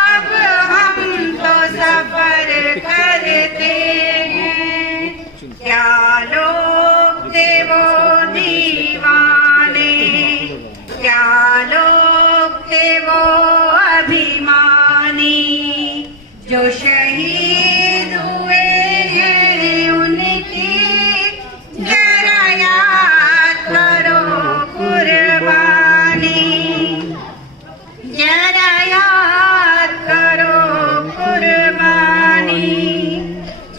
अब हम तो सफर करते हैं। क्या लोग थे वो दीवाने, क्या लोग थे वो अभिमानी, जो शहीद हुए हैं उनकी जरा याद करो कुर्बानी, जरा याद करो कुर्बानी।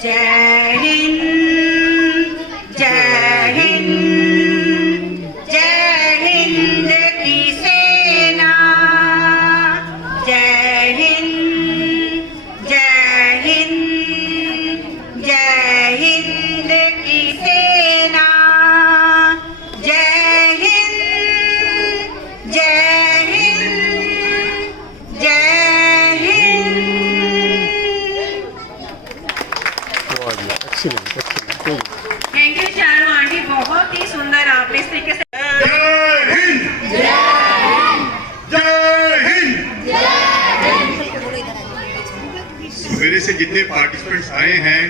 जय हिंद, जय हिंद, जय हिंद की सेना, जय हिंद, जय हिंद, जय हिंद की सेना, जय हिंद, जय हिंद, जय Hind. Thank you Charu aunty, बहुत ही सुंदर आपने इस तरीके से। जय हिंद, जय हिंद, जय हिंद। मेरे से जितने पार्टिसिपेंट्स आए हैं,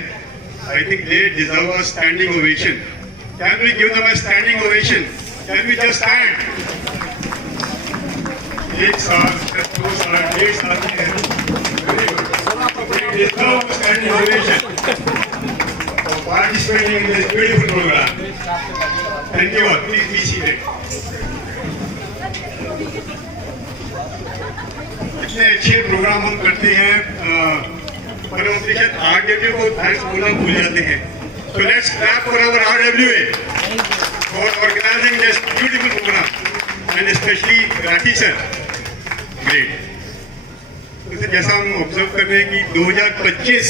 I think they deserve a standing ovation. Can we give them a standing ovation? Can we just stand? एक साल, दो साल, डेढ़ साल के हैं, they deserve a standing ovation for participating in this beautiful program. Thank you all. Please be seated. इतने अच्छे प्रोग्राम हम करते हैं, पर हम शायद RWA को थैंक्स बोलना भूल जाते हैं। So let's clap for our RWA for organizing this beautiful program and especially Rathi sir. Great. तो जैसा हम ऑब्जर्व कर रहे हैं कि 2025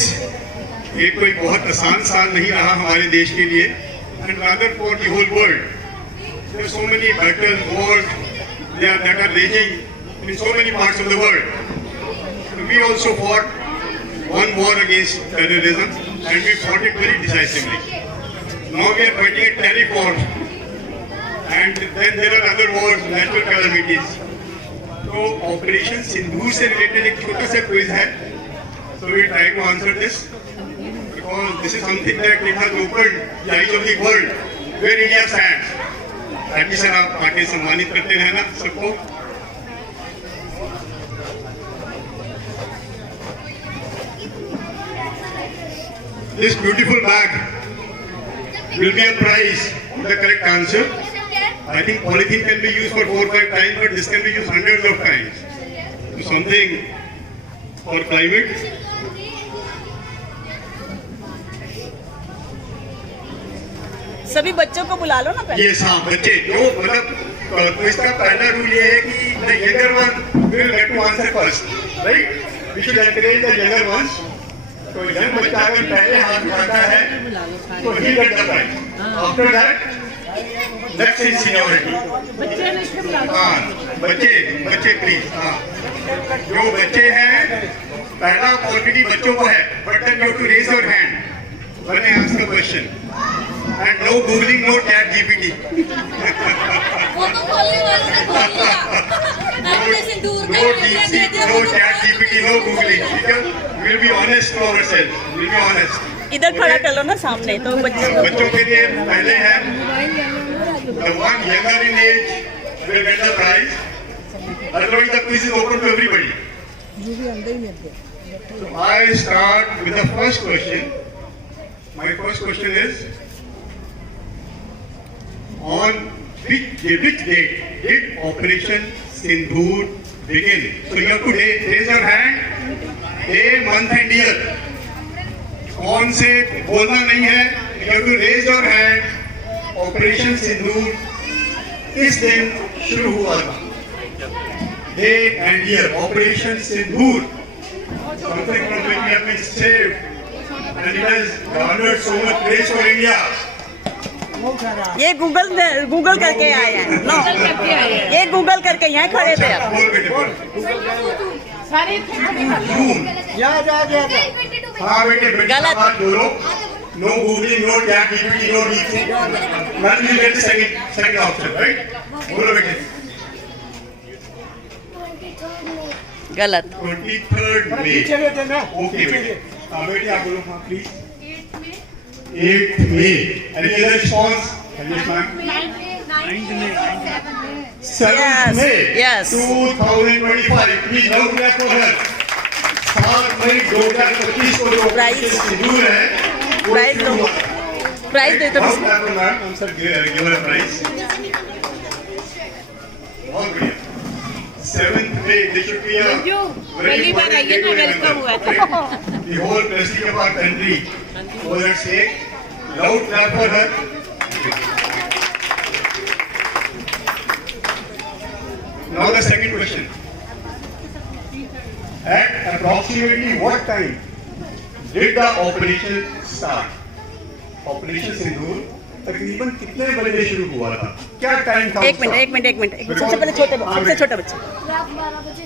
ये कोई बहुत आसान साल नहीं रहा हमारे देश के लिए, and rather for the whole world. There are so many battles, wars that are raging in so many parts of the world. We also fought one war against terrorism, and we fought it very decisively. Now we are fighting a terror war, and then there are other wars, natural calamities. तो operation सिंदूर से related एक छोटा सा quiz है, so we try to answer this because this is something that it has opened the eyes of the world where India stands. ताकि sir आप आके सम्मानित करते रहना सबको। This beautiful bag will be a prize for the correct answer. I think polythene can be used for 4 or 5 times, but this can be used hundreds of times. So something for climate. सभी बच्चों को बुला लो ना पहले। ये हाँ बच्चे जो मतलब तो इसका पहला रूल ये है कि the younger one will get to answer first, right? We should encourage the younger ones. तो यंग बच्चा अगर पहले हाथ उठाता है तो he get the prize. After that next is seniority. हाँ बच्चे प्लीज। हाँ जो बच्चे हैं पहला ऑलरेडी बच्चों को है, but then you have to raise your hand when I ask a question and no googling, no chat GPT. वो तो खोलने वालों ने खोल लिया। No DeepSeek, no chat GPT, no googling. ठीक है? We'll be honest to ourselves. We'll be honest. इधर खड़ा कर लो ना सामने, तो बच्चों के लिए पहले है the one younger in age will get the prize. Otherwise, the quiz is open to everybody. So I start with the first question. My first question is, on which date did Operation Sindoor begin? So you have to raise your hand, day, month and year. कौन से बोलना नहीं है, you have to raise your hand. Operation Sindoor किस दिन शुरू हुआ था? Day and year. Operation Sindoor, something from which we have been saved and it has garnered so much praise for India. ये गूगल करके आए हैं। नो, ये गूगल करके यहाँ खड़े थे। हाँ बेटे गलत बोलो। No googling, no chat GPT, no DeepSeek. None will get the second option, right? बोलो बेटे। 23rd May. गलत 23rd May. Okay, बेटे बेटे आप बोलो हाँ please 8th May. Any other response? Yes, ma'am. 7th May yes. 2025. Please now clap for her. 7 मई 2025 को जो Prize. शेड्यूल है प्राइज दो प्राइज दे दो Now clap for ma'am. हम sir give her a prize. बहुत बढ़िया. 7th May, this should be a very important day to remember. The whole prestige of our country was at stake. Loud clap for her. Now the second question. At approximately what time did the operation start? Operation Sindoor तकरीबन कितने बजे शुरू हुआ था? क्या time था? एक minute सबसे पहले सबसे छोटा बच्चा रात 12 बजे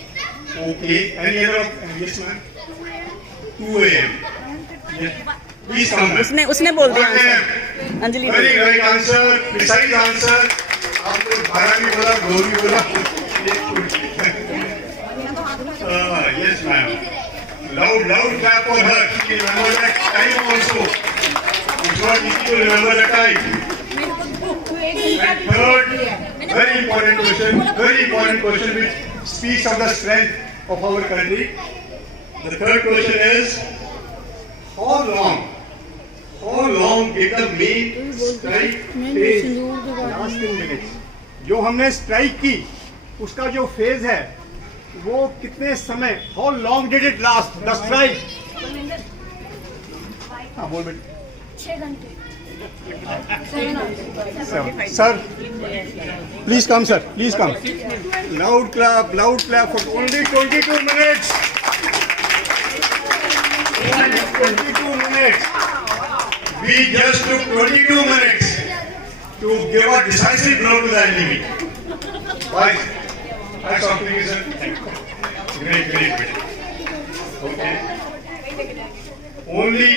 Okay. Any other? Yes, ma'am. 2 a.m. Yes. Please come back. उसने बोल दिया 1 answer a.m. Anjali Very right answer. Precise answer. आपको 12 भी बोला, 2 भी बोला. Yes, ma'am. Loud clap for her. She remember that time also. It's not easy to remember the time. And third, very important question which speaks of the strength of our country. The third question is, how long did the main strike take? Last 3 minute जो हमने strike की उसका जो phase है वो कितने समय how long did it last the strike हाँ बोल बेटे 6 घंटे sir please come sir please come loud clap for only 22 minutes 22 minutes We just took 22 minutes to give a decisive blow to the enemy. Why? That's optimism. Great. Okay. Only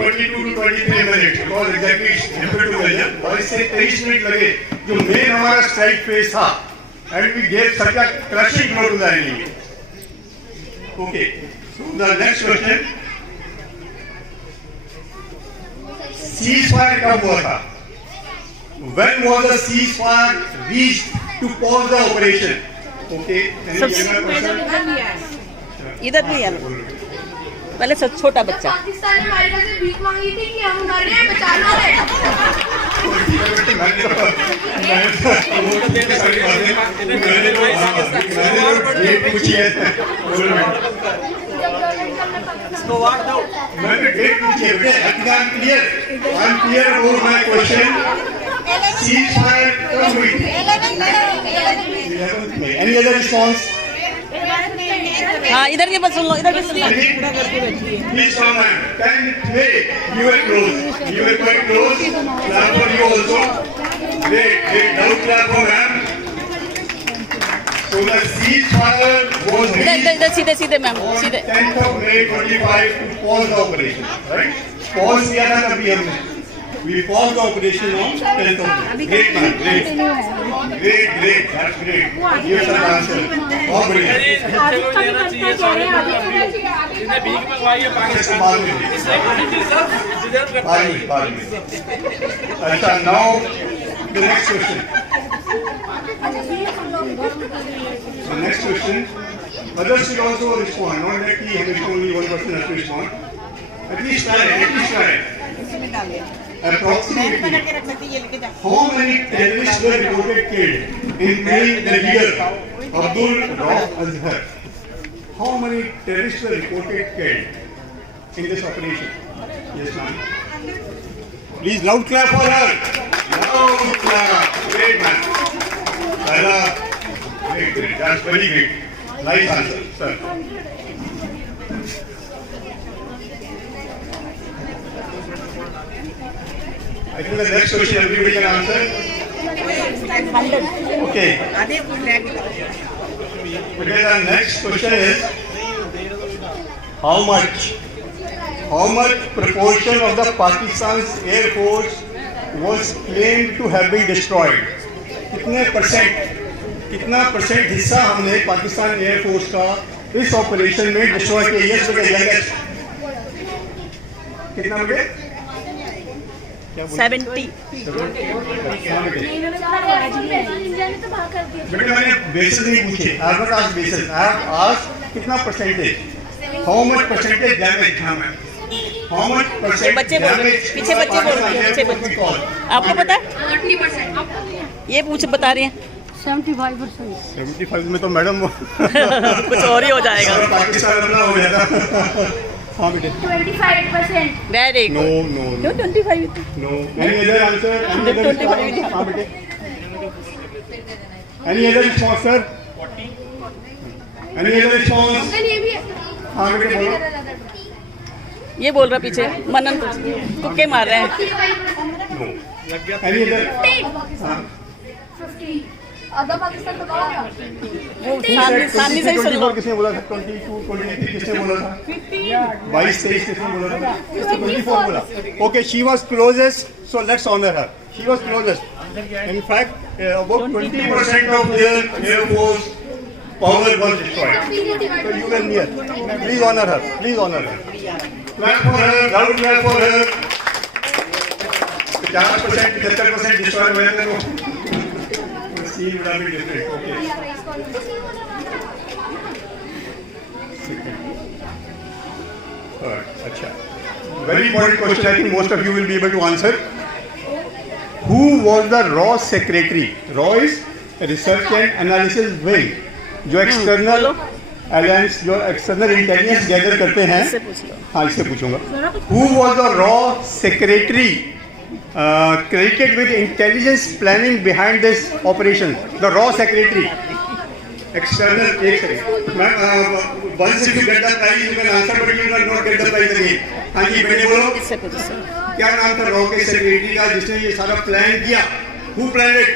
22 to 23 minutes. Because exactly it's difficult to measure. और इससे 23 minute लगे जो main हमारा strike phase था. And we gave such a crushing blow to the enemy. Okay. So the next question. Ceasefire कब हुआ था? When was the ceasefire reached to pause the operation? Okay. इधर भी है पहले सब छोटा बच्चा पाकिस्तान ने हमारे घर से भीख मांगी थी कि हम मर रहे हैं बचा लो रे मैंने डेट पूछी है I'm clear about my question. Ceasefire कब हुई थी? Any other response? हाँ इधर भी सुन लो Please come on. 10th May, you were close. You were quite close. Clap for you also. Great. Now clap for him. So the ceasefire was reached इधर सीधे ma'am on सीधे 10th of May 25 to pause the operation. Right? Pause किया था तभी हमने. We paused the operation on 10th of May. Great man. Great. That's great. Here's the answer. बहुत बढ़िया. अच्छा, now the next question. The next question. Others should also respond. Not that only one person has to respond. At least try. Approximately, how many terrorists were reported killed, including the leader, Abdul Rauf Azhar? How many terrorists were reported killed in this operation? Yes, ma'am. Please, loud clap for her. Loud clap. Great, man. Great. That's very great. Nice answer, sir. I think the next question everybody can answer. Okay. Okay, the next question is how much proportion of the Pakistan's Air Force was claimed to have been destroyed? कितने % कितना percent हिस्सा हमने Pakistan air force का इस operation में destroy किया? Yes बेटे, youngest कितना बेटे? 70। बेटा मैंने बेसिस नहीं पूछे, I have not asked basis, I have asked कितना percentage, how much percentage damage, how much percent बच्चे बोल रहे हैं, पीछे बच्चे बोल रहे हैं, पीछे बच्चे। आपको पता है? 40%। ये पूछ बता रहे हैं। 75 में तो मैडम कुछ और ही हो जाएगा। पाकिस्तान अपना हो जाता। हाँ बेटे। 25%। Very no good. नो क्यों 25? No. Any other answer? Any other 25? हाँ बेटे। Any other response sir? Any other response? हाँ बेटे बोलो। ये बोल रहा पीछे, मनन कुक्के मार रहे हैं। Any other? आधा पाकिस्तान तो कहाँ गया? सामने से ही सुन लो। किसने बोला था? 22, 23 किसने बोला था? 22, 23 किसने बोला था? 24 बोला। Okay, she was closest, so let's honor her. She was closest. In fact, about 20% of their air force power was destroyed. So you were near. Please honor her. Please honor her. Clap for her. Loud clap for her. 50%, 75% destroyed हुए थे वो. Scene would have been different. Okay. अच्छा. Very important question. I think most of you will be able to answer. Who was the RAW secretary? RAW is Research and Analysis Wing. जो external alliance, जो external intelligence gather करते हैं. इससे पूछ लो। हाँ, इससे पूछूंगा. Who was the RAW secretary credited with intelligence planning behind this operation? The RAW secretary. External. एक second. Once if you get the prize, you can answer, but you will not get the prize again. हाँ जी बेटे बोलो. इससे पूछो sir. क्या नाम था raw के सेक्रेटरी का जिसने ये सारा प्लान किया? Who planned it?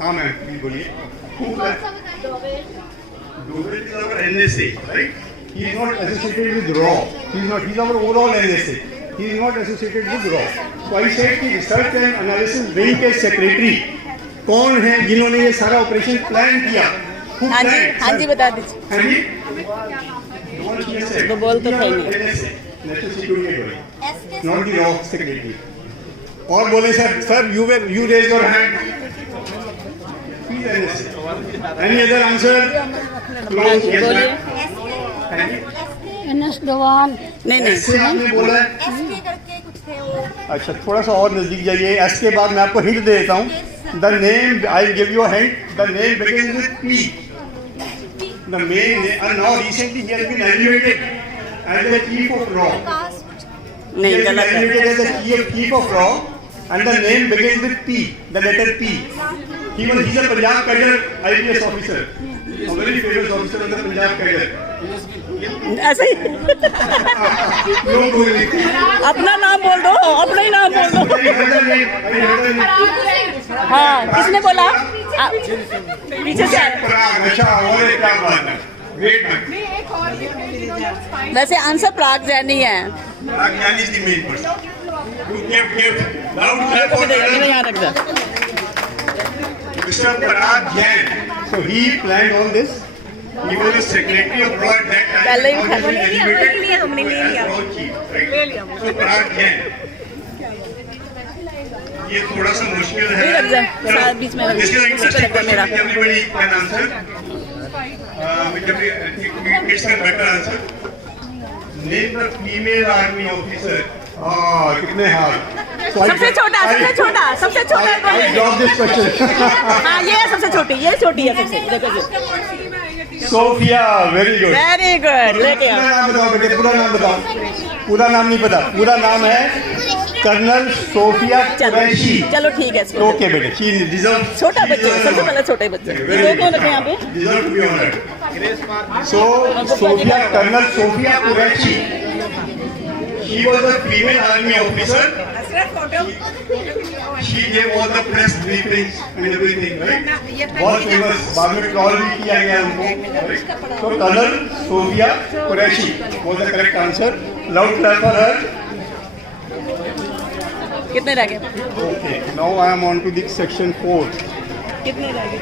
हाँ मैम प्लीज बोलिए. Who planned? Dovel is our NSA, right? He is not associated with RAW. He is not. He is our overall NSA. He is not associated with RAW. So I said कि research and analysis wing के secretary कौन है जिन्होंने ये सारा operation plan किया? Who हाँ जी, planned? हाँ जी बता दीजिए। हाँ जी. तो बोल तो सही नहीं। National security advice, not the रॉ सेक्रेटरी. और बोले sir, you raise your hand. Any other answer? बोलिए। NS Dewan। नहीं ऐसे आपने बोला है. अच्छा थोड़ा सा और नजदीक जाइए. एस के बाद मैं आपको हिंट दे देता हूँ. The name, I give you a hint. The name begins with P. The main name, and now recently he has been elevated as the chief of RAW. He नहीं has been गलत है। elevated as the chief of RAW, and the name begins with P, the letter P. He's a Punjab cadre IPS officer, a very famous officer in the Punjab cadre. ऐसे ही No going. अपना नाम बोल दो, अपना ही नाम बोल दो। I heard the name. हाँ, किसने बोला? पीछे से आया। अच्छा, और एक क्या बात है? Great man. वैसे आंसर प्राग जैनी है। Ragyan is the main person. Give. Loud clap for यहाँ him. रख दो। Mr. Parag Jain. So he planned all this. He was the secretary of RAW at that time. पहले ही Now he has been elevated हमने ले लिया। as RAW chief, right? So Parag Jain. ये थोड़ा सा मुश्किल है. ये रख जा, साथ बीच में रख दो। This is an interesting रख दो मेरा। question. Everybody can answer. It's a better answer. Name the female army officer. कितने हाथ. सबसे छोटा। I drop this question. हाँ ये है सबसे छोटी, ये छोटी है सबसे। देखो जी। Sophia, very good. Very good, लेके आओ। पूरा नाम बताओ बेटे, पूरा नाम बताओ. पूरा नाम नहीं पता. पूरा नाम है कर्नल सोफिया कुरैशी. चलो ठीक है इसको। ओके बेटे, she deserves. छोटा बच्चे, सबसे पहले छोटे बच्चे। ये दो कौन रखे यहाँ पे? Deserve to be honored. So Sophia, Colonel Sophia Qureshi. She was a female army officer. She gave all the press briefings and everything, right? बहुत famous. बाद में ट्रॉल भी किया गया उनको. So Colonel Sophia Qureshi was the correct answer. Loud clap for her. कितने रह गए? Okay, now I am on to the section 4. कितने रह गए?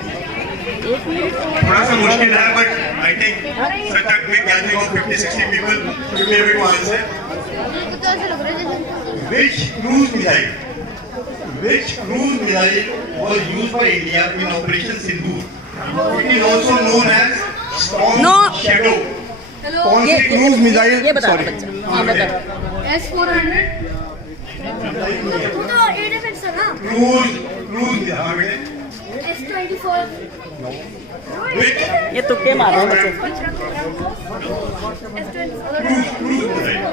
थोड़ा सा मुश्किल है, but I think such a big gathering of 50-60 people should be able to answer. Which cruise missile was used by India in Operation Sindoor? It is also known as Storm No. Shadow. कौन सी cruise missile? ये बता Sorry. बच्चा, हाँ बता। S400 तो air defence है ना Cruise हाँ बेटे. S24 Which ये तुक्के मारो बच्चे। cruise missile?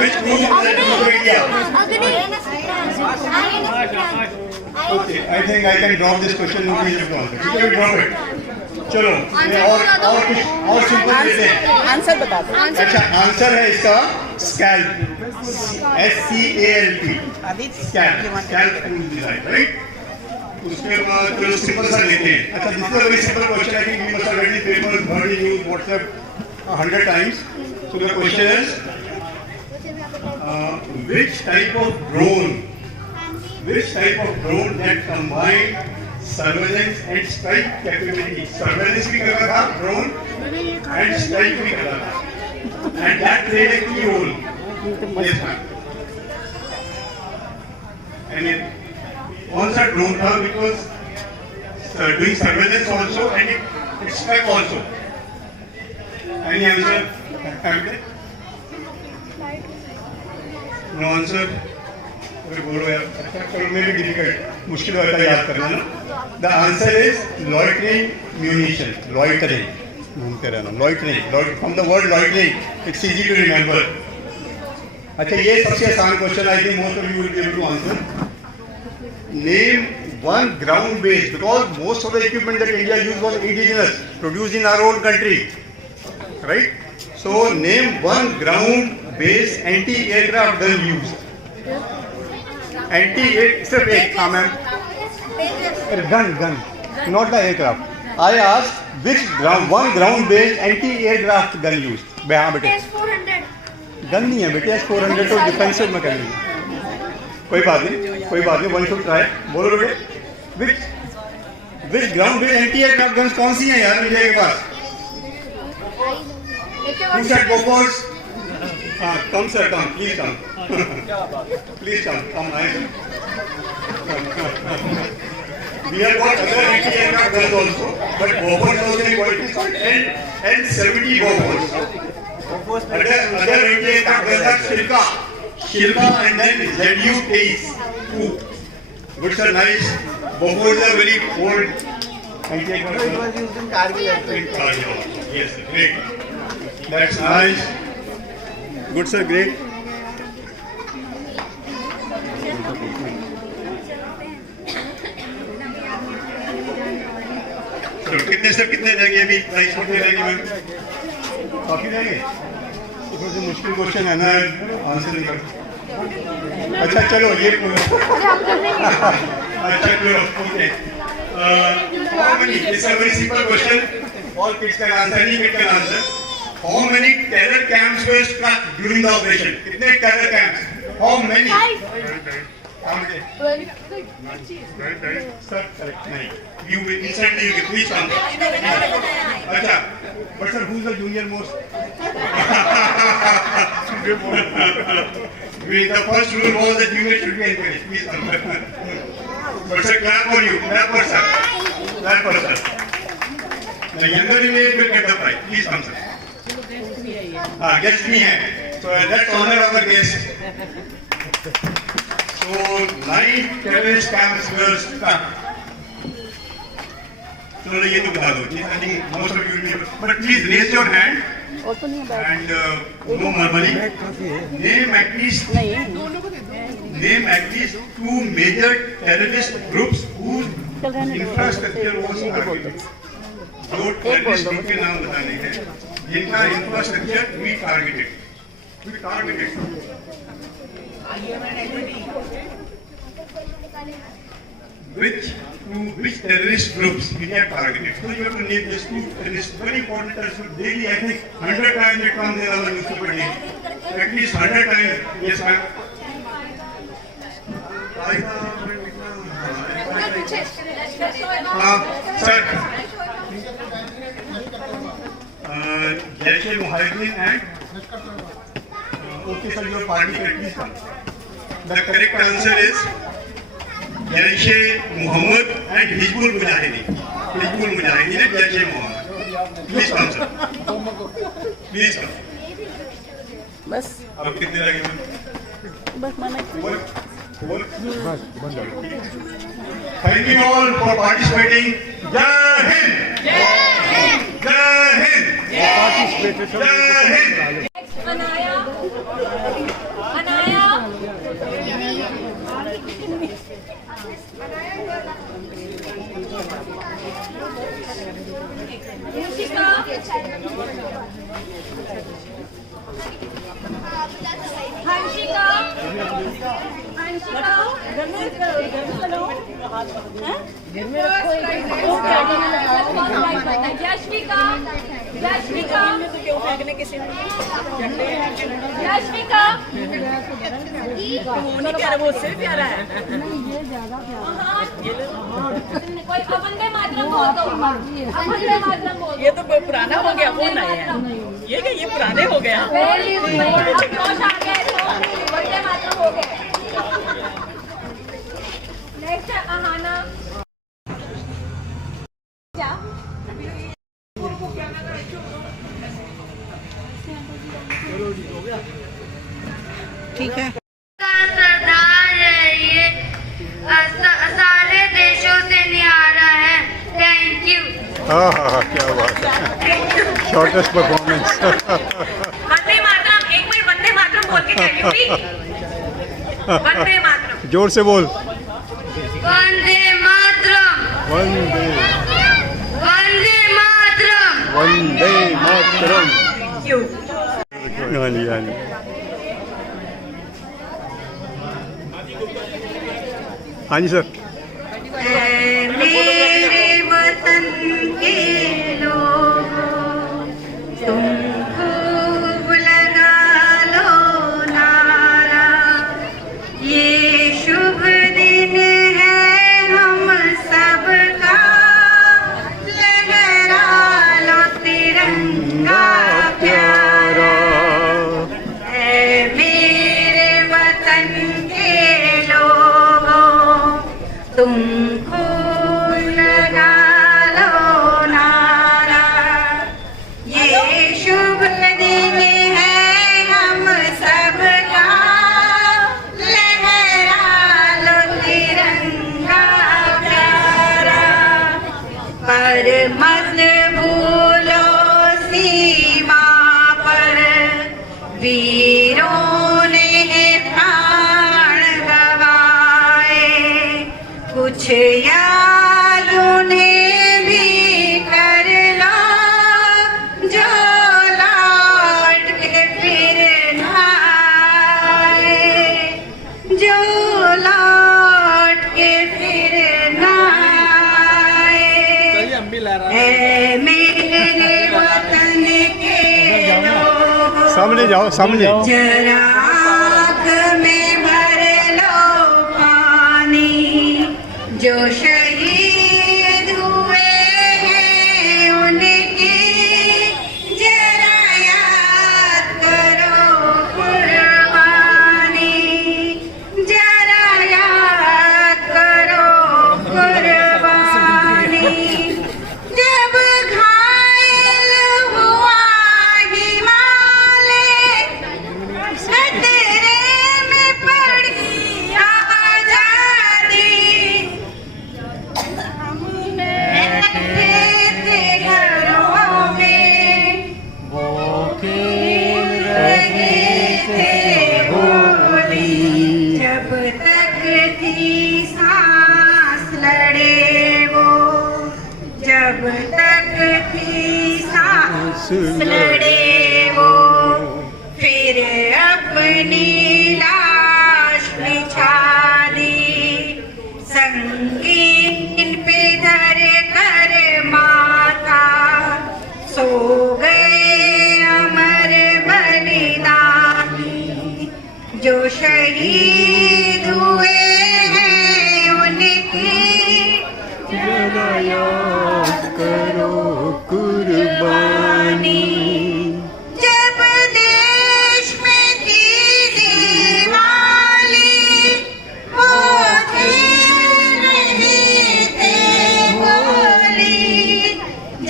Which cruise missile was used by India? Okay, I think I can drop this question. You will answer. You can drop it. चलो ये और सिंपल देते हैं. आंसर बता दो। अच्छा, आंसर है इसका scalp, SCALP, scalp cruise missile, right? उसके बाद चलो सिंपल सा लेते हैं. अच्छा, this is a very simple question. I think you must have read the paper, heard in news, WhatsApp 100 times. So the question is, which type of drone that combined surveillance and strike capability? Surveillance भी कर रहा था, drone and strike भी कर रहा था, and that played a key role. Yes, ma'am. And it कौन सा drone था? Because doing surveillance also and it strike also. Any answer? No answer. बोलो यार. चलो मेरी डिफिकल्ट, मुश्किल होता है याद करना ना. The answer is loitering munition. Loitering, घूमते रहना. Loitering, from the word loitering, it's easy to remember. अच्छा, ये सबसे आसान question I think most of you will be able to answer. Name one ground based, because most of the equipment that India used was indigenous, produced in our own country, right? So name one ground based anti-aircraft gun used. Siर्फ एक, हाँ ma'am. Gun, not the aircraft. I asked which one ground based anti-aircraft gun used. हाँ बेटे. S400 gun नहीं है बेटे, S400 तो defensive में कर लेंगे. कोई बात नहीं, वन शुड ट्राई. बोलो बेटे, विच ग्राउंड बेस्ड एंटी-एयरक्राफ्ट गन्स कौन सी हैं यार इंडिया के पास? Who said Bofors? Come sir, come, please come. Please come, nice. We have got other anti-aircraft guns also, but Bofors also important. It's called N70 Bofors. Other anti-aircraft guns are Shilka and then ZU-23. Good sir, nice. Bofors are very old anti-aircraft guns. It was used in Kargil. Yes, great. That's nice. Good sir, great. So, कितने रहेंगे अभी? Price कितने रहेंगे ma'am? काफी रहेंगे? तो मुश्किल question है ना, आंसर नहीं कर. अच्छा चलो ये अच्छा चलो okay. How many? It's a very simple question. All kids can answer. Any kid can answer. How many terror camps were struck during the operation? कितने terror camps? How many? How many? Sir, correct. नहीं. You instantly you get please answer. अच्छा. But sir, who's the junior most? The first rule was that junior should be encouraged. Please answer. But sir, clap for you. Clap for sir. Clap for sir. The younger image will get the prize. Please answer. Guest me hai. So let's honor our guest. So 9 terrorist camps were struck. So ये तो बता दो. I think most of you will be able. But please raise your hand. And no murmuring. Name at least 2 major terrorist groups whose infrastructure was targeted. दो terrorist group के नाम बताने हैं जिनका infrastructure we targeted. Which terrorist groups India targeted? So you have to name these 2 terrorists. Very important terrorists. Daily, I think 100 times it comes in our newspaper name. At least 100 times. Yes, ma'am. Sir Jaish A Mujahideen and Okay, sir, your party can please come. the correct answer is Jaish e Mohammed and Hizbul Mujahideen and Jaish e Mohammed please come sir please come बस अब कितने लगे बस मना thank you all for participating Jai Hind जय हिंद जय हिंद अनाया अनाया ऋषिका हंसिका हंसिका यशविका यशविका यशविका वो सिर्फ प्यारा है कोई वंदे मातरम बोल दो वंदे मातरम बोल ये तो कोई पुराना हो गया वो नया है ये क्या ये पुराने हो गया अब जोश आ गया तो वंदे मातरम हो गए नेक्स्ट है अहाना ठीक है सरदार है ये सारे देशों से निहारा है थैंक यू हाँ क्या बात है शॉर्टेस्ट परफॉर्मेंस वंदे मातरम एक मिनट वंदे मातरम बोल के कहनी थी वंदे मातरम जोर से बोल वंदे मातरम वंदे वंदे मातरम वंदे मातरम क्यों हाँ जी हाँ जी हाँ जी सर मेरे वतन के लोगों तुम खूब लगा लो नारा ये शुभ दिन है हम सबका लहरा लो तिरंगा प्यारा मेरे वतन के लोगों तुम खूब लगा लो नारा ये शुभ दिन है हम सबका लहरा लो तिरंगा प्यारा पर मत भूलो सीमा पर वीरों ने प्राण गवाए कुछ याद उन्हें भी कर लो जो लौट के फिर ना आए जो लौट के फिर ना आए ऐ मेरे वतन के लोगों सामने जाओ सामने जरा आँख में भर लो पानी जो शहीद हुए हैं उनकी जरा याद करो कुर्बानी जरा याद करो कुर्बानी जब घायल हुआ हिमालय खतरे में पड़ी आजादी बैठे थे घरों में वो खेल रहे थे होली जब तक थी सांस लड़े वो जब तक थी सांस लड़े वो फिर अपनी लाश बिछा दी संगीन पे धर कर माता सो गए अमर बलिदानी जो शहीद हुए हैं उनकी याद करो कुर्बानी। जब देश में थी दिवाली, वो खेल रहे थे होली।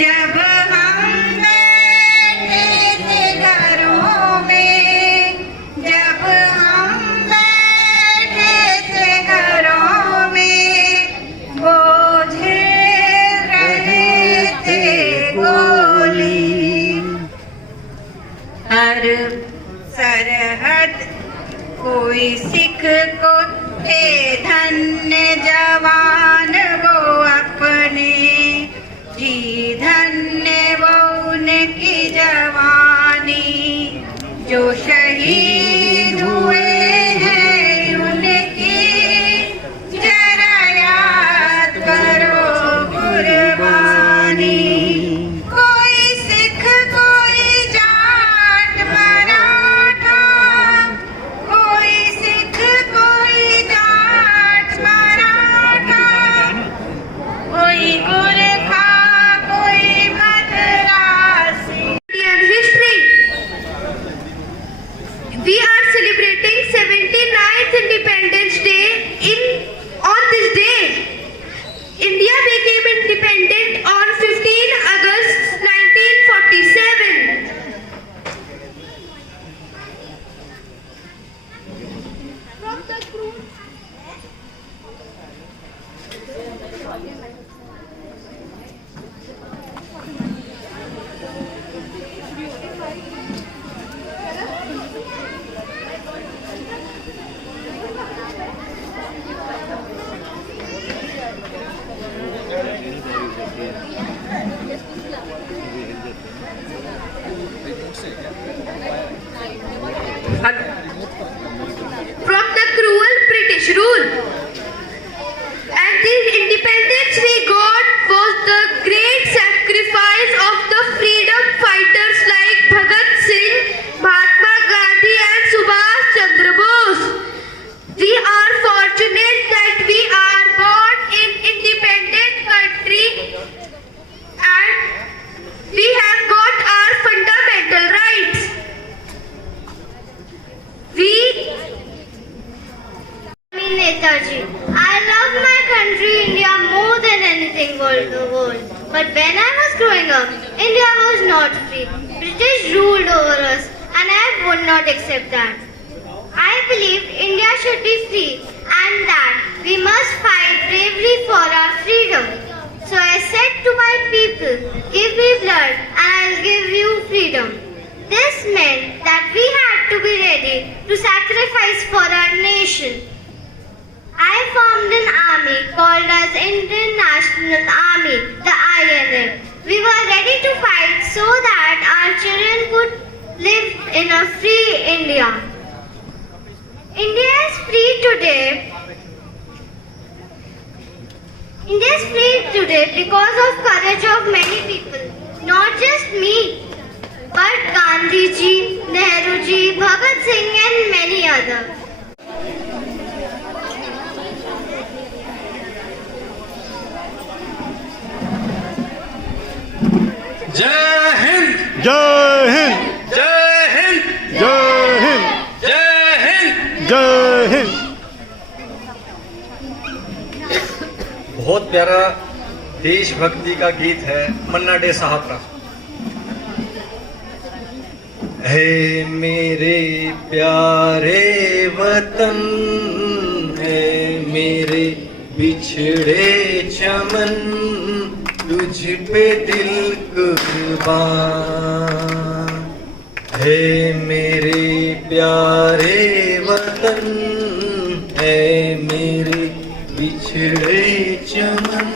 जब हम बैठे थे घरों में, जब हम बैठे थे घरों में, वो झेल रहे थे गोली। हर सरहद कोई सिख को थे धन्य जवान वो अपने, जी धन्य वो उनकी जवानी। जो शहीद हुए हैं उनकी जरा याद करो कुर्बानी। कोई सिख कोई जाट मराठा, कोई सिख कोई जाट मराठा, कोई गोरखा कोई Madrasi. Indian history. We are celebrating 79th Independence Day. On this day, India became independent on 15 August 1947. From the cruel British rule. And the independence we got was the great sacrifice of the freedom fighters like Bhagat Singh, Mahatma Gandhi and Subhash Chandra Bose. We are fortunate that we are born in independent country and we have got our fundamental rights. Netaji, I love my country India more than anything in the world. But when I was growing up, India was not free. British ruled over us and I would not accept that. I believed India should be free and that we must fight bravely for our freedom. So I said to my people, give me blood and I'll give you freedom. This meant that we had to be ready to sacrifice for our nation. I formed an army called as Indian National Army, the INA. We were ready to fight so that our children could live in a free India. India is free today. India is free today because of courage of many people, not just me, but Gandhi ji, Nehru ji, Bhagat Singh and many others. जय हिंद, जय हिंद, जय हिंद, जय हिंद, जय हिंद। जय हिंद। बहुत प्यारा देशभक्ति का गीत है मन्ना डे साहब का। है मेरे प्यारे वतन, है मेरे बिछड़े चमन, तुझ पे दिल कुर्बान। है मेरे प्यारे वतन, है मेरे बिछड़े चमन,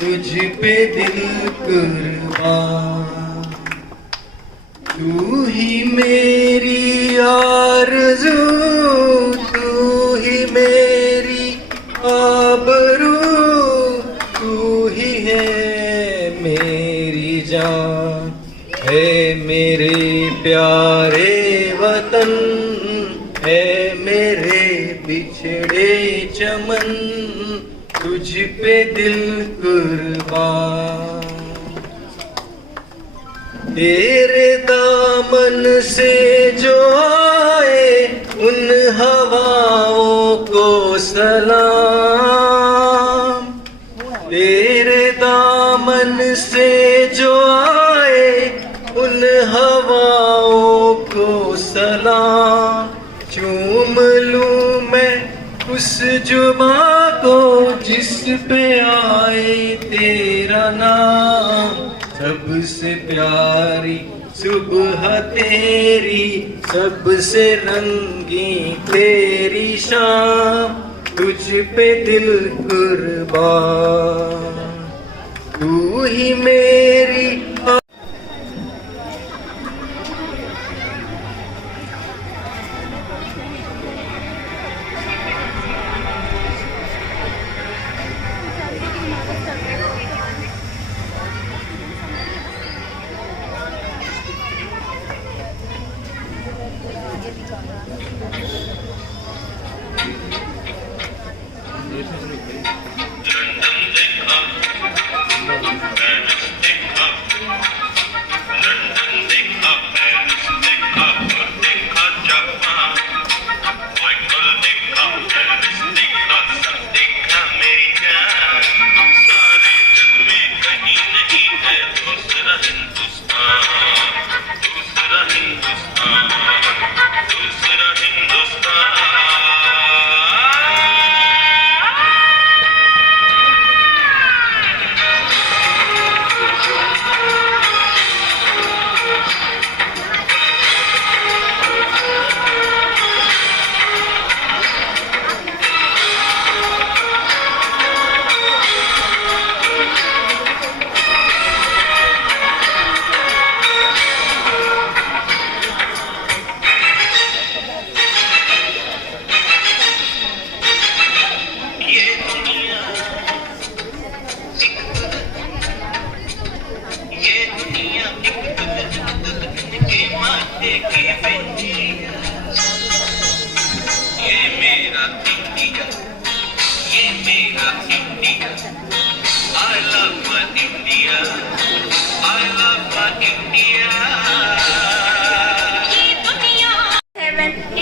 तुझ पे दिल कुर्बान। तू ही मेरी आरज़ू, तू ही मेरी आबरू, तू ही है मेरी जान। है मेरे प्यारे वतन, है मेरे बिछड़े चमन, तुझ पे दिल कुर्बान। तेरे दामन से जो आए उन हवाओं को सलाम। तेरे दामन से जो आए उन हवाओं को सलाम। चूम लूं मैं उस जुबां को जिस पे आए तेरा नाम। सबसे प्यारी सुबह तेरी, सबसे रंगीन तेरी शाम। तुझ पे दिल कुर्बान, तू ही मेरी।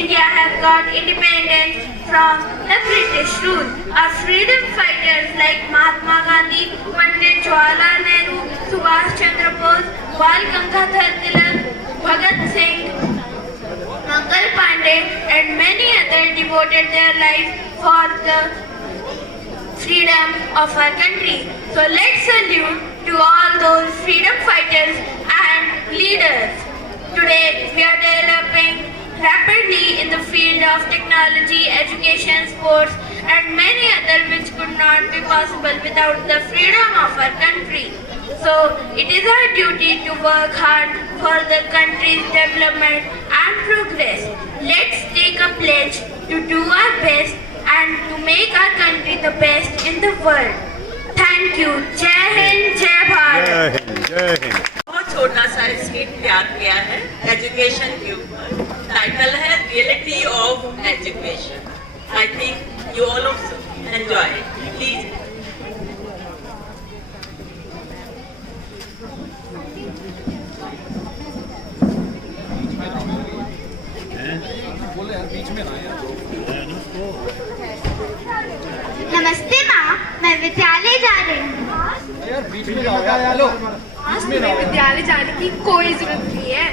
India has got independence from the British rule. Our freedom fighters like Mahatma Gandhi, Pandit Jawaharlal Nehru, Subhash Chandra Bose, Bal Gangadhar Tilak, Bhagat Singh, Mangal Pandey and many others devoted their life for the freedom of our country. So let's salute to all those freedom fighters and leaders. Today we are developing rapidly in the field of technology, education, sports and many others which could not be possible without the freedom of our country. So it is our duty to work hard for the country's development and progress. Let's take a pledge to do our best and to make our country the best in the world. Thank you. Jai Hind, Jai Bharat. जय हिंद, जय हिंद। बहुत छोटा सा skit तैयार किया है education के ऊपर। टाइटल है reality of education. I think you all also enjoy it. Please. नमस्ते माँ, मैं विद्यालय जा रही हूँ। आज तुम्हें विद्यालय जाने की कोई जरूरत नहीं है।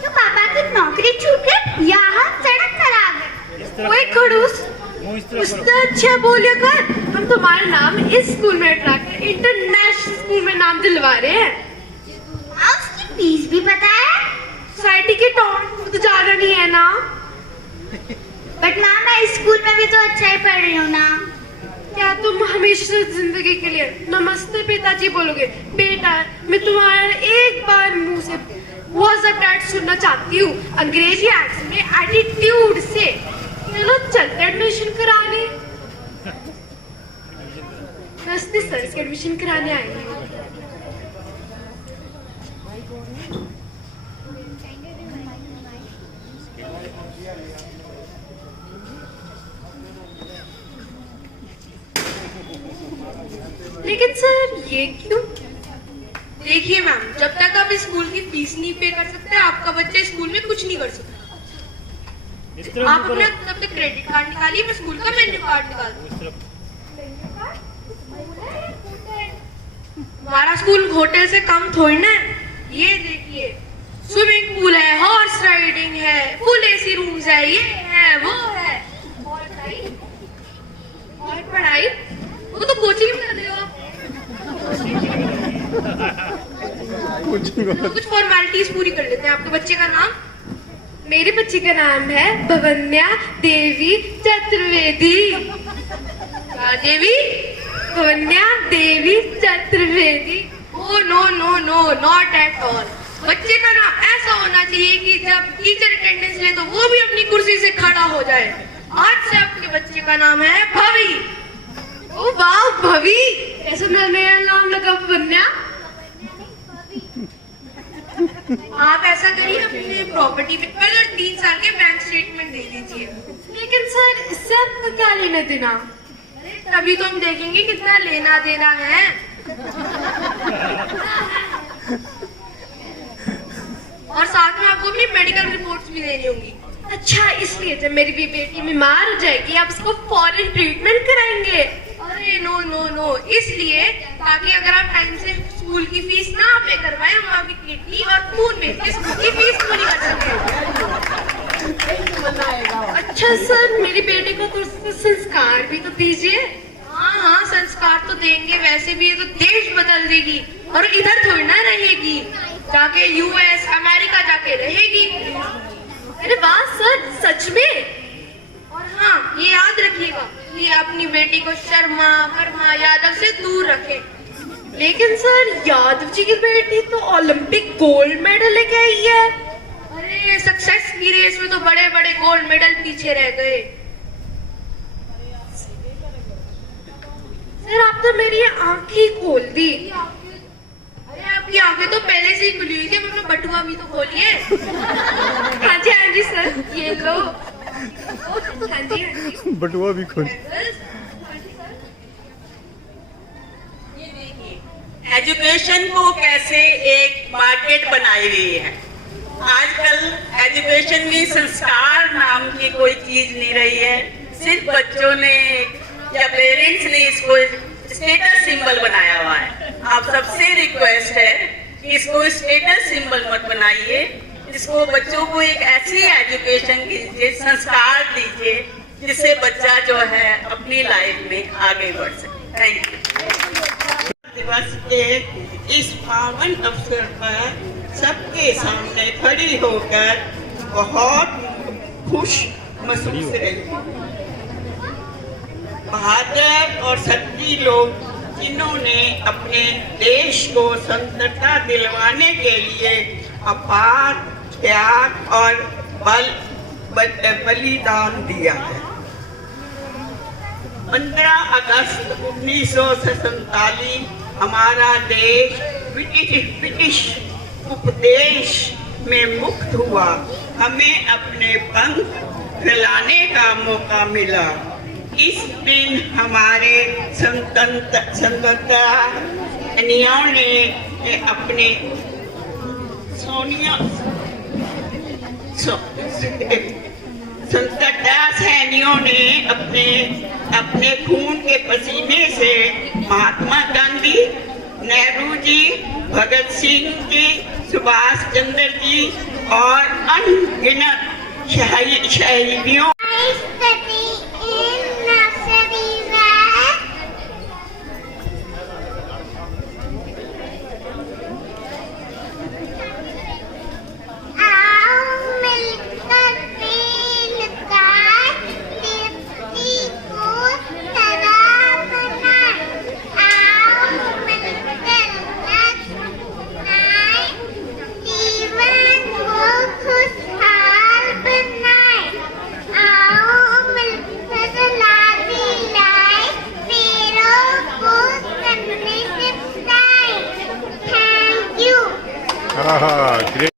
तो पापा की नौकरी छूट गई या हम सड़क पर आ गए? ओए खड़ूस, उससे अच्छा बोलिए कर। हम तुम्हारा नाम इस स्कूल में हटा कर इंटरनेशनल स्कूल में नाम दिलवा रहे हैं। हाँ, उसकी फीस भी पता है। सोसाइटी के टॉप तो ज्यादा नहीं है ना। बट माँ, मैं इस स्कूल में भी तो अच्छा ही पढ़ रही हूँ ना। क्या तुम हमेशा जिंदगी के लिए नमस्ते पिताजी बोलोगे? बेटा, मैं तुम्हारा एक बार मुंह से व्हाट्स अप डैड सुनना चाहती हूँ, अंग्रेजी एक्सेंट में एटीट्यूड से। चलो चलते एडमिशन कराने। नमस्ते सर, इसके एडमिशन कराने आई हूँ। लेकिन सर ये क्यों? देखिए मैम, जब तक आप स्कूल की फीस नहीं पे कर सकते, आपका बच्चा स्कूल में कुछ नहीं कर सकता। आप अपना तब तक क्रेडिट कार्ड निकालिए, मैं स्कूल का मेन्यू कार्ड निकाल दूँ। हमारा स्कूल होटल से कम थोड़ी ना है। ये देखिए, स्विमिंग पूल है, हॉर्स राइडिंग है, फुल एसी रूम्स है, ये है, वो है। और पढ़ाई वो तो कोचिंग में कर रहे हो आप। कुछ फॉर्मेलिटीज पूरी कर लेते हैं। आपके बच्चे का नाम? मेरे बच्चे का नाम है Bhavanya Devi Chaturvedi. Devi? Bhavanya Devi Chaturvedi. Oh no no no, not at all. बच्चे का नाम ऐसा होना चाहिए कि जब टीचर अटेंडेंस ले तो वो भी अपनी कुर्सी से खड़ा हो जाए। आज से आपके बच्चे का नाम है भवी। ओ वाह भवी, ऐसा मेरा नाम लगा भवन्या। आप ऐसा करिए, अपने प्रॉपर्टी पेपर और 3 साल के बैंक स्टेटमेंट दे दीजिए। लेकिन सर, इससे आपको क्या लेना देना? तभी तो हम देखेंगे कितना लेना देना है। और साथ में आपको अपनी मेडिकल रिपोर्ट्स भी देनी होंगी। अच्छा, इसलिए जब मेरी भी बेटी बीमार हो जाएगी आप उसको फॉरेन ट्रीटमेंट कराएंगे? अरे नो नो नो, इसलिए ताकि अगर आप टाइम से स्कूल की फीस ना पे करवाएं, हम आपकी किडनी और खून बेच के स्कूल की फीस पूरी कर सकें। अच्छा सर, मेरी बेटी को तो संस्कार भी तो दीजिए। हाँ हाँ, संस्कार तो देंगे, वैसे भी ये तो देश बदल देगी और इधर थोड़ी ना रहेगी, जाके यूएस अमेरिका जाके रहेगी। अरे वाह सर, सच में? और हाँ, ये याद रखिएगा, ये अपनी बेटी को शर्मा वर्मा यादव से दूर रखे। लेकिन सर, यादव जी की बेटी तो ओलंपिक गोल्ड मेडल लेके आई है। अरे सक्सेस की रेस में तो बड़े बड़े गोल्ड मेडल पीछे रह गए। सर, आप तो मेरी आंखें खोल दी। अरे आपकी आंखें तो पहले से ही खुली हुई थी, अब अपना बटुआ भी तो खोलिए। हाँ जी सर, ये लो। हाँ जी बटुआ भी खोल। एजुकेशन को कैसे एक मार्केट बनाई गई है। आजकल एजुकेशन में संस्कार नाम की कोई चीज नहीं रही है। सिर्फ बच्चों ने या पेरेंट्स ने इसको स्टेटस सिंबल बनाया हुआ है। आप सबसे रिक्वेस्ट है कि इसको स्टेटस सिंबल मत बनाइए। इसको बच्चों को एक ऐसी एजुकेशन दीजिए, संस्कार दीजिए, जिससे बच्चा जो है अपनी लाइफ में आगे बढ़ सके। Thank you. दिवस के इस पावन अवसर पर सबके सामने खड़ी होकर बहुत खुश महसूस रही। बहादुर और सच्ची लोग जिन्होंने अपने देश को स्वतंत्रता दिलवाने के लिए अपार त्याग और बलिदान दिया है। 15 अगस्त 1947 हमारा देश ब्रिटिश उपदेश में मुक्त हुआ। हमें अपने पंख फैलाने का मौका मिला। इस दिन हमारे स्वतंत्रता सेनानियों ने अपने स्वतंत्रता सेनानियों ने अपने खून के पसीने से महात्मा गांधी, नेहरू जी, भगत सिंह जी, सुभाष चंद्र जी और अनगिनत शहीदियों great.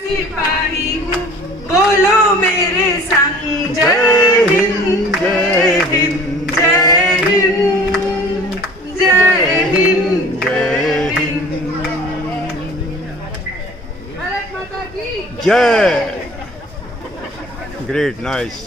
सिपाही हूँ बोलो मेरे संग जय हिंद जय हिंद जय हिंद जय हिंद जय हिंद। भारत माता की जय। Great, nice.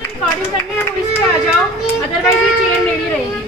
रिकॉर्डिंग करनी है वो इस पे आ जाओ, अदरवाइज ये चेन मेरी रहेगी।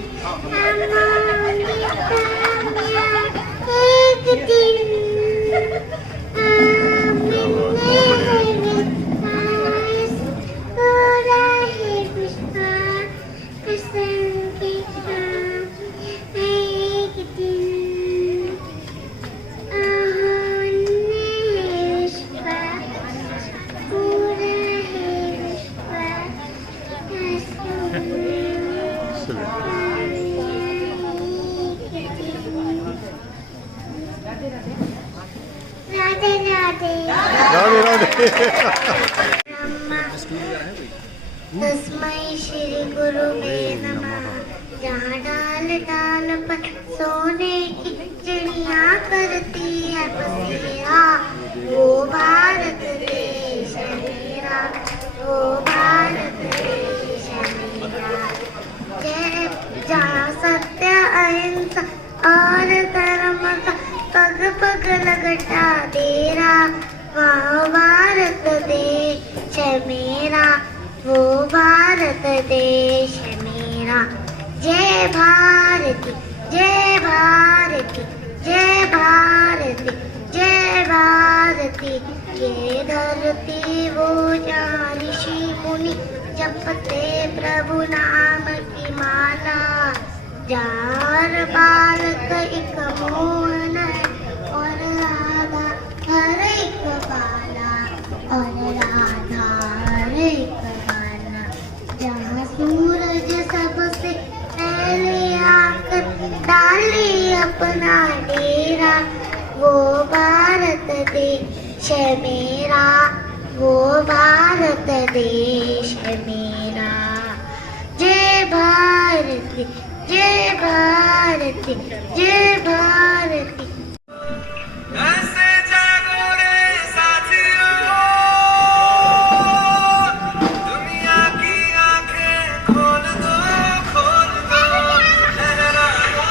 तस्मै श्री गुरुवे नमः। जहाँ डाल डाल पर सोने की चिड़िया करती है बसेरा, वो भारत देश है मेरा, वो भारत देश है मेरा। जय जहाँ सत्य अहिंसा और धर्म का पग पग लगटा डेरा, वहाँ भारत देश है मेरा, वो भारत देश है मेरा। जय भारती जय भारती जय भारती जय भारती। ये धरती वो जहाँ ऋषि मुनि जपते प्रभु नाम की माला, जार बालक एक मोहन है और राधा हर एक बाला, और राधा हर एक बाला। जहाँ सूरज सबसे पहले आकर डाले अपना डेरा, वो भारत देश है मेरा, वो भारत देश है मेरा। जय भारती जय भारती जय भारती। ऐसे जागो रे साथियों, दुनिया की आंखें खोल दो खोल दो। लहराओ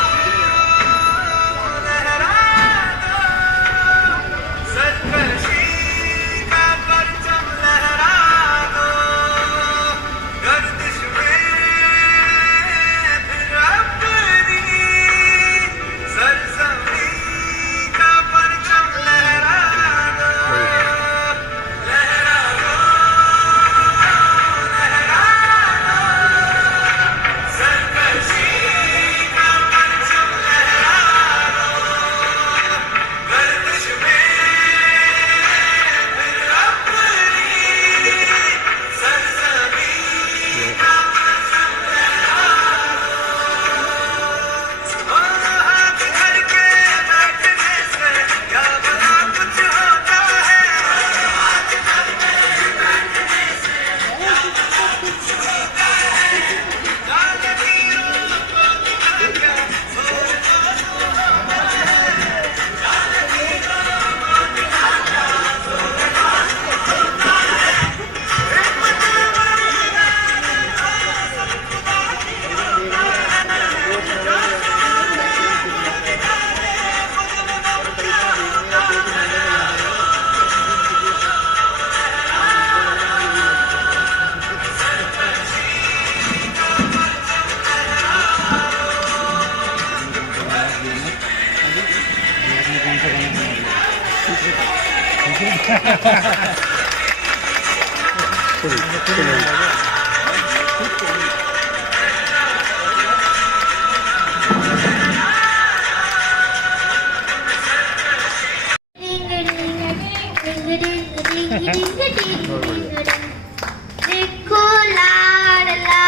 ਵੇਖੋ ਲਾਡਲਾ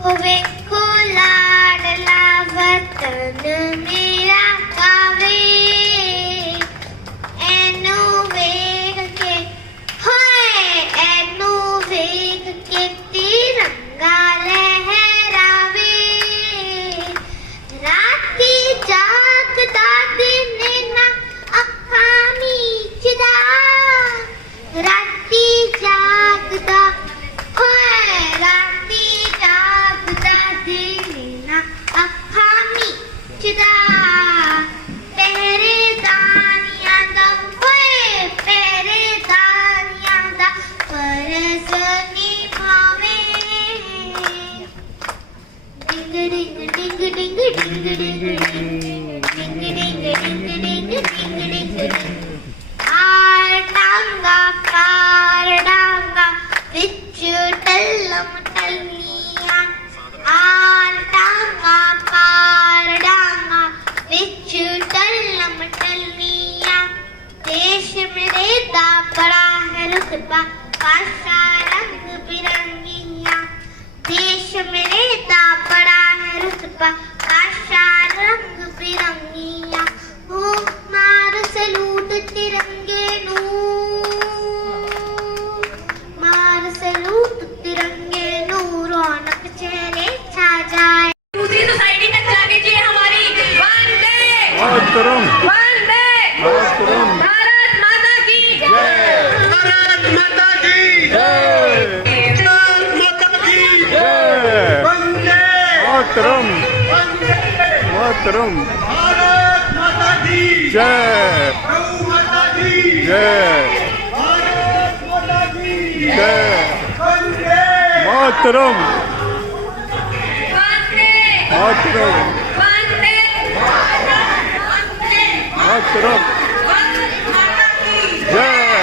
ਉਹ ਵੇਖੋ ਲਾਡਲਾ ਵਤਨ ਮੇਰਾ ਕਾਵੇ ਇਹਨੂੰ ਵੇਖ ਕੇ ਹੋਏ ਇਹਨੂੰ ਵੇਖ ਕੇ ਤਿਰੰਗਾ ਲਹਿਰਾਵੇ ਰਾਤੀ ਜਾਗਦਾ ਦਿਨ ਨਾ ਅੱਖਾਂ ਮੀਚਦਾ ਰਾਤੀ ਜਾਗਦਾ ਹੋਏ ਰਾਤੀ ਜਾਗਦਾ ਦਿਨ ਨਾ ਅੱਖਾਂ ਮੀਚਦਾ ਪਹਿਰੇਦਾਰੀਆਂ ਦਾ ਹੋਏ ਪਹਿਰੇਦਾਰੀਆਂ ਦਾ ਫਰਜ਼ ਨਿਭਾਵੇ ਡਿੰਗ ਡਿੰਗ ਡਿੰਗ ਡਿੰਗ ਡਿੰਗ ਡਿੰਗ ਡਿੰਗ ਡਿੰਗ ਡਿੰਗ ਡਿੰਗ ਆਰ ਡਾਂਗਾ ਪਾਰ ਡਾਂਗਾ ਵਿੱਚ ਟੱਲਮ ਟੱਲੀਆਂ ਆਰ ਡਾਂਗਾ ਪਾਰ ਡਾਂਗਾ ਵਿੱਚ ਟੱਲਮ ਟੱਲੀਆਂ ਦੇਸ਼ ਮੇਰੇ ਦਾ ਬੜਾ ਹੈ ਰੁਤਬਾ ਭਾਸ਼ਾ ਰੰਗ ਬਿਰੰਗੀਆਂ देश मेरे दा बड़ा है रुतबा भाषा रंग बिरंगिया हो मार सलूट तिरंगे नू मार सलूट तिरंगे नू रौनक चेहरे छा जाए दूसरी सोसाइटी तक जा दीजिए हमारी वंदे मातरम वंदे मातरम भारत माता की भारत माता की जय भारत माता की जय वंदे मातरम मातरम भारत माता की जय गौ माता की जय भारत माता की जय वंदे मातरम वंदे मातरम वंदे मातरम माता की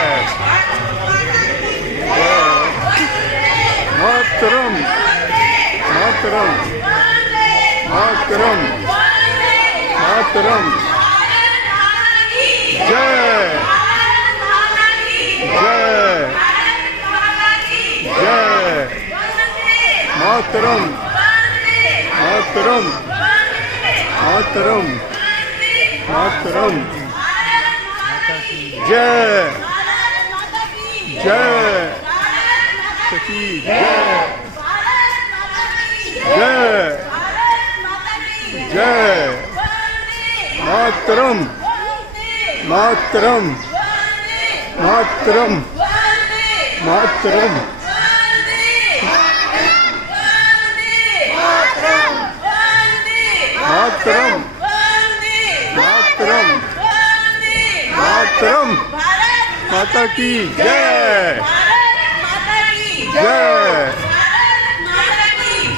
जय मातरम मातरम मातरम मातरम जय जय जय मातरम मातरम मातरम मातरम जय जय सखी जय जय जय मातरम मातरम मातरम मातरम मातरम मातरम मातरम माता की जय जय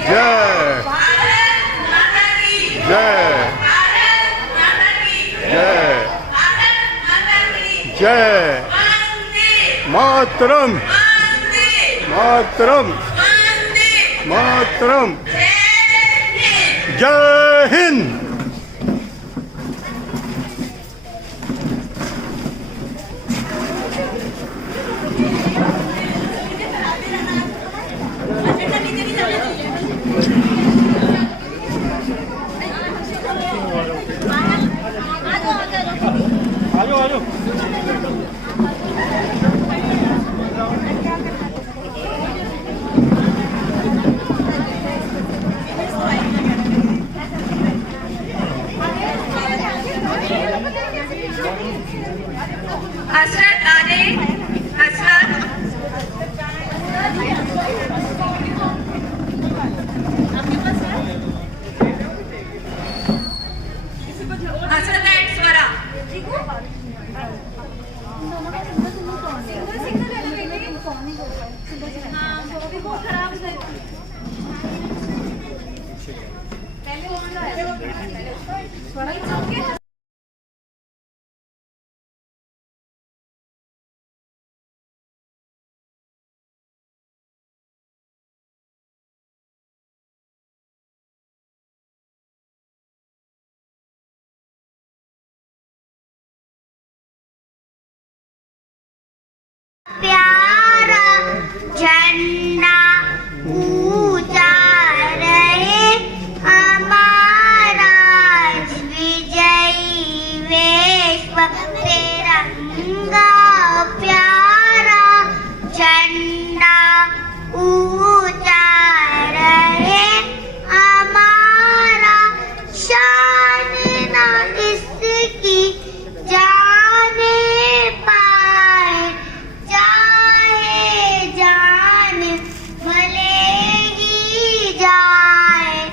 जय जय जय जय मातरम मातरम मातरम जय हिंद। हसरत आने हसरत हसरत एंड स्वरा प्यारा झंडा ऊंचा रहे हमारा विजयी विश्व तिरंगा प्यारा झंडा ऊंचा रहे हमारा शान ना इसकी जाने पाए चाहे जान भले ही जाए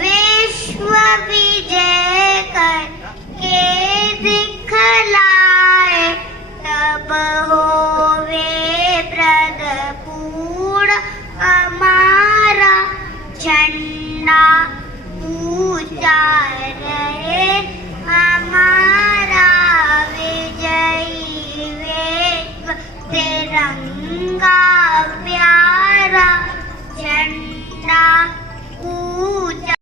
विश्व विजय